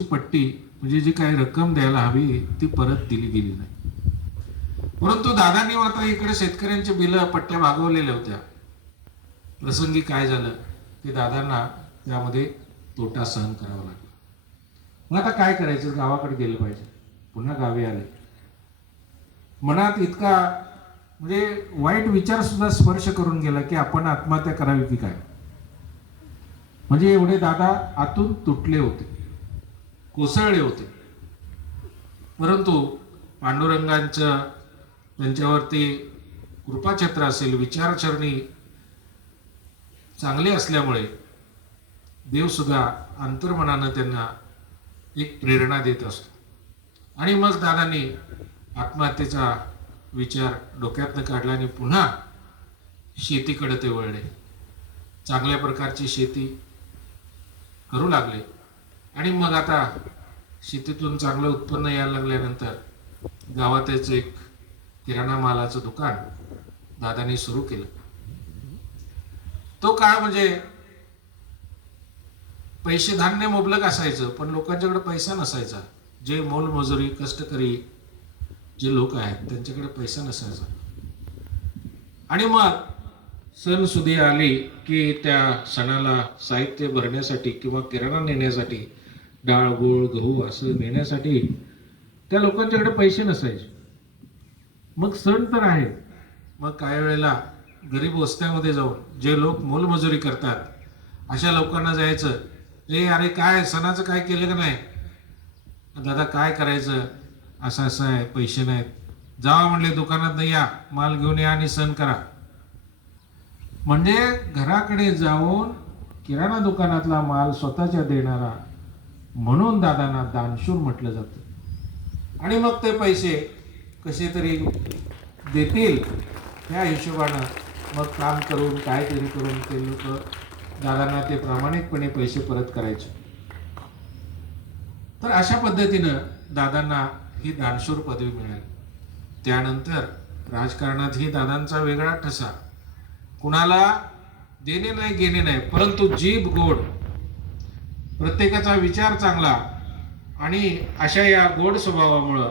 पट्टी म्हणजे जी काही रक्कम द्यायला हवी ती परत दिली गेली नाही. परंतु दादांनी मात्र इकडे शेतकऱ्यांचे बिल पट्ट्या भागवलेल्या होत्या. प्रसंगी काय झालं की दादांना त्यामध्ये तोटा सहन करावा लागला. मग आता काय करायचं, गावाकडे गेलं पाहिजे. पुन्हा गावी आले. मनात इतका म्हणजे वाईट विचार सुद्धा स्पर्श करून गेला की आपण आत्महत्या करावी की काय. म्हणजे एवढे दादा आतून तुटले होते, कोसळले होते. परंतु पांडुरंगांचं त्यांच्यावरती कृपाछत्र असेल, विचारसरणी चांगली असल्यामुळे देवसुद्धा अंतर्मनानं त्यांना एक प्रेरणा देत असतो. आणि मग दादांनी आत्महत्येचा विचार डोक्यातनं काढला आणि पुन्हा शेतीकडे ते वळले. चांगल्या प्रकारची शेती करू लागले. आणि मग आता शेतीतून चांगलं उत्पन्न यायला लागल्यानंतर गावातच एक किराणा मालाचं दुकान दादांनी सुरू केलं. तो काळ म्हणजे पैसे धान्य मुबलक असायचं, पण लोकांच्याकडे पैसा नसायचा. जे मोलमजुरी कष्टकरी जे लोक आहेत त्यांच्याकडे पैसा नसायचा. आणि मग सणसुदी आली की त्या सणाला साहित्य भरण्यासाठी किंवा किराणा नेण्यासाठी, डाळ गूळ गहू असं नेण्यासाठी त्या लोकांच्याकडे पैसे नसायचे. मग सण तर आहे, मग काही वेळेला गरीब वस्त्यामध्ये जाऊन जे लोक मोलमजुरी करतात अशा लोकांना जायचं, अरे काय सणाचं काय केलं का नाही, दादा काय करायचं, असं असं आहे, पैसे नाहीत, जावा म्हणले दुकानात या, माल घेऊन या आणि सण करा. म्हणजे घराकडे जाऊन किराणा दुकानातला माल स्वतःच्या देणारा म्हणून दादांना दानशूर म्हटलं जातं. आणि मग ते पैसे कसे तरी देतील ह्या हिशोबानं मग काम करून काहीतरी करून ते लोक दादांना ते प्रामाणिकपणे पैसे परत करायचे. तर अशा पद्धतीनं दादांना ही दानशूर पदवी मिळाली. त्यानंतर राजकारणातही दादांचा वेगळा ठसा. कुणाला देणे नाही घेणे नाही, परंतु जीभ गोड, प्रत्येकाचा विचार चांगला आणि अशा या गोड स्वभावामुळं